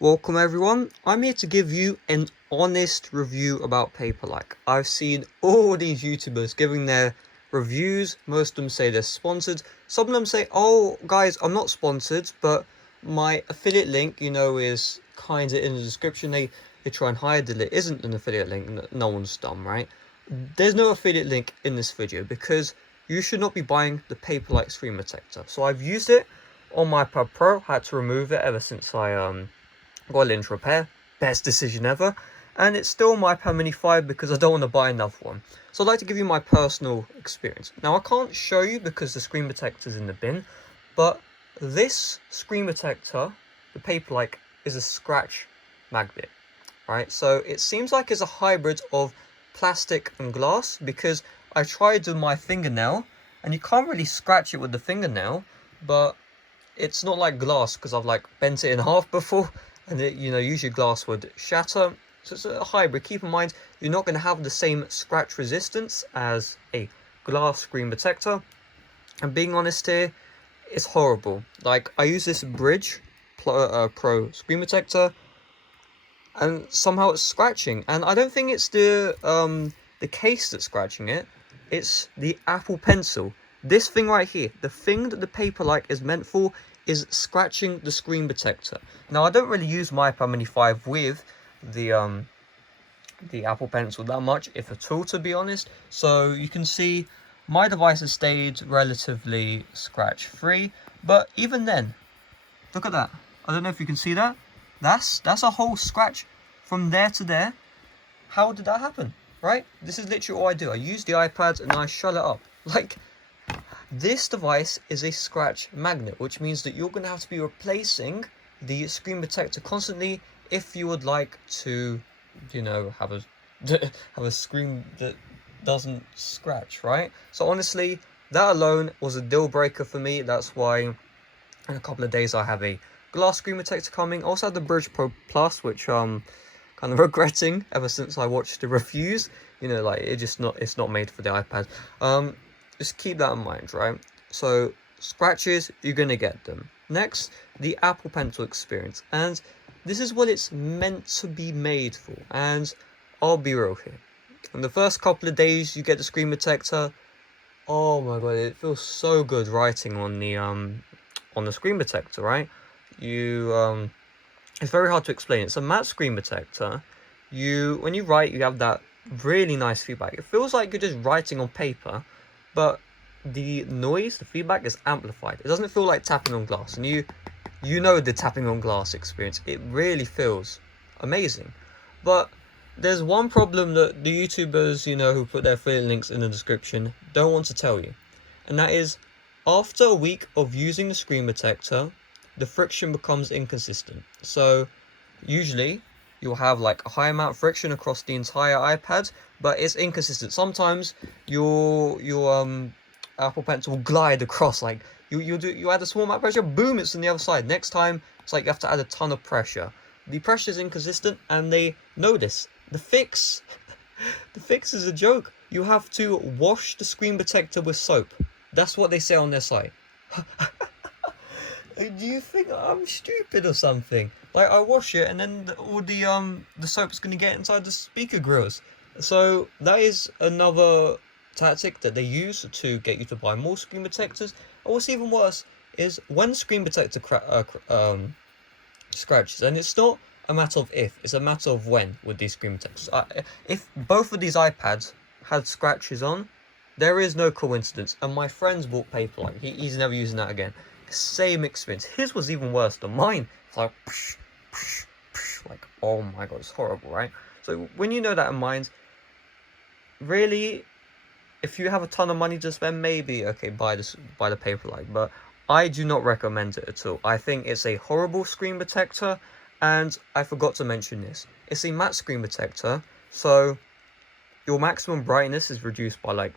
Welcome everyone, I'm here to give you an honest review about PaperLike. I've seen all these YouTubers giving their reviews. Most of them say they're sponsored. Some of them say, oh guys, I'm not sponsored, but my affiliate link, is kinda in the description. They try and hide that it isn't an affiliate link. No one's dumb, right? There's no affiliate link in this video because you should not be buying the PaperLike screen protector. So I've used it on my iPad Pro, had to remove it ever since I got it into repair. Best decision ever. And it's still my iPad mini 5 because I don't want to buy another one. So I'd like to give you my personal experience. Now I can't show you because the screen protector's in the bin, but this screen protector, the PaperLike, is a scratch magnet, right? So it seems like it's a hybrid of plastic and glass because I tried with my fingernail and you can't really scratch it with the fingernail, but it's not like glass because I've like bent it in half before, and it, usually glass would shatter. So it's a hybrid. Keep in mind, you're not going to have the same scratch resistance as a glass screen protector. And being honest here, it's horrible. Like, I use this Bridge Pro screen protector, and somehow it's scratching. And I don't think it's the case that's scratching it. It's the Apple Pencil. This thing right here, the thing that the PaperLike is meant for, is scratching the screen protector. Now, I don't really use my iPad mini 5 with the Apple Pencil that much, if at all, to be honest. So you can see my device has stayed relatively scratch-free. But even then, look at that. I don't know if you can see that. That's a whole scratch from there to there. How did that happen? Right? This is literally all I do. I use the iPad and I shut it up. Like, this device is a scratch magnet, which means that you're going to have to be replacing the screen protector constantly if you would like to, have a screen that doesn't scratch, right? So honestly, that alone was a deal breaker for me. That's why in a couple of days I have a glass screen protector coming. I also have the Bridge Pro Plus, which kind of regretting ever since I watched the reviews. Like it's not made for the iPad. Just keep that in mind, right? So scratches, you're gonna get them. Next, the Apple Pencil experience, and this is what it's meant to be made for. And I'll be real here. In the first couple of days, you get the screen protector. Oh my god, it feels so good writing on the screen protector, right? It's very hard to explain. It's a matte screen protector. When you write, you have that really nice feedback. It feels like you're just writing on paper, but the noise, the feedback is amplified. It doesn't feel like tapping on glass, and you know the tapping on glass experience. It really feels amazing. But there's one problem that the YouTubers, who put their affiliate links in the description, don't want to tell you. And that is, after a week of using the screen protector, the friction becomes inconsistent. So usually you'll have like a high amount of friction across the entire iPad, but it's inconsistent. Sometimes your Apple Pencil will glide across, like you add a small amount of pressure, boom, it's on the other side. Next time it's like you have to add a ton of pressure. The pressure is inconsistent, and they know this. The fix the fix is a joke. You have to wash the screen protector with soap. That's what they say on their site. Do you think I'm stupid or something? Like, I wash it and then all the soap's gonna get inside the speaker grills. So that is another tactic that they use to get you to buy more screen protectors. And what's even worse is when screen protector scratches, and it's not a matter of if, it's a matter of when with these screen protectors. If both of these iPads had scratches on, there is no coincidence. And my friend's bought PaperLike. He's never using that again. Same experience. His was even worse than mine. It's like, psh, psh, psh, like, oh my god, it's horrible, right? So when you know that in mind, really, if you have a ton of money to spend, maybe okay, buy the PaperLike. But I do not recommend it at all. I think it's a horrible screen protector, and I forgot to mention this. It's a matte screen protector, so your maximum brightness is reduced by like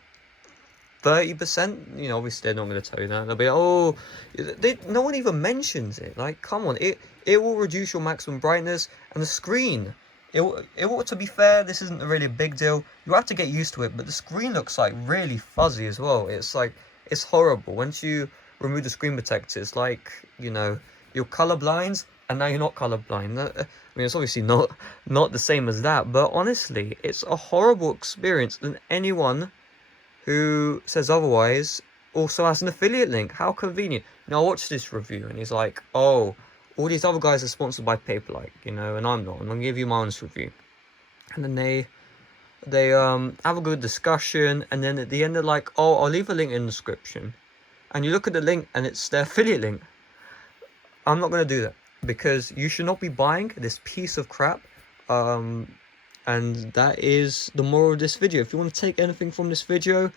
30%. Obviously they're not going to tell you that. They'll be like, oh, no one even mentions it. Like, come on, it will reduce your maximum brightness, and the screen, it will, to be fair, this isn't really a big deal. You have to get used to it, but the screen looks like really fuzzy as well. It's like, it's horrible. Once you remove the screen protector, it's like, you're colorblind, and now you're not colorblind. I mean, it's obviously not the same as that, but honestly, it's a horrible experience, and anyone who says otherwise also has an affiliate link. How convenient. Now, I watched this review, and he's like, oh, all these other guys are sponsored by PaperLike, you know, and I'm not. I'm gonna give you my honest review. And then they have a good discussion, and then at the end they're like, oh, I'll leave a link in the description. And you look at the link, and it's their affiliate link. I'm not gonna do that, because you should not be buying this piece of crap. And that is the moral of this video. If you want to take anything from this video,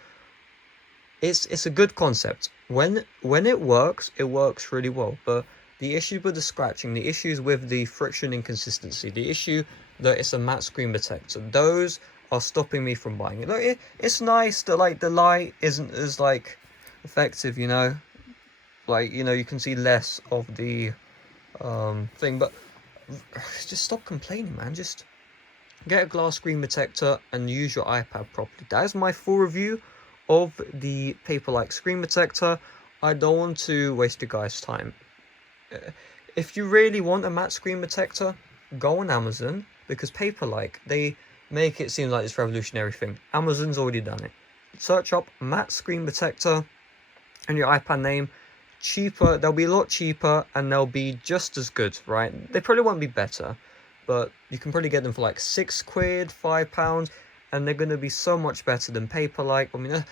it's a good concept. When it works really well. But the issue with the scratching, the issues with the friction inconsistency, the issue that it's a matte screen protector, those are stopping me from buying it. Like, it's nice that like the light isn't as like effective, you know, like, you know, you can see less of the thing, but just stop complaining, man. Just get a glass screen protector and use your iPad properly. That is my full review of the PaperLike screen protector. I don't want to waste you guys' time. If you really want a matte screen protector, go on Amazon, because PaperLike, they make it seem like this revolutionary thing. Amazon's already done it. Search up matte screen protector and your iPad name. Cheaper, they'll be a lot cheaper, and they'll be just as good, right? They probably won't be better, but you can probably get them for like £6, £5, and they're going to be so much better than PaperLike. I mean,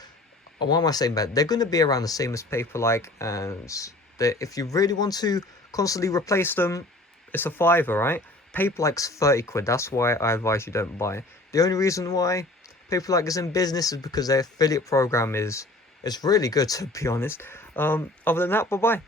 why am I saying better? They're going to be around the same as PaperLike, and if you really want to constantly replace them, it's a £5, right? PaperLike's £30. That's why I advise you don't buy. The only reason why PaperLike is in business is because their affiliate program is really good, to be honest. Other than that, bye bye.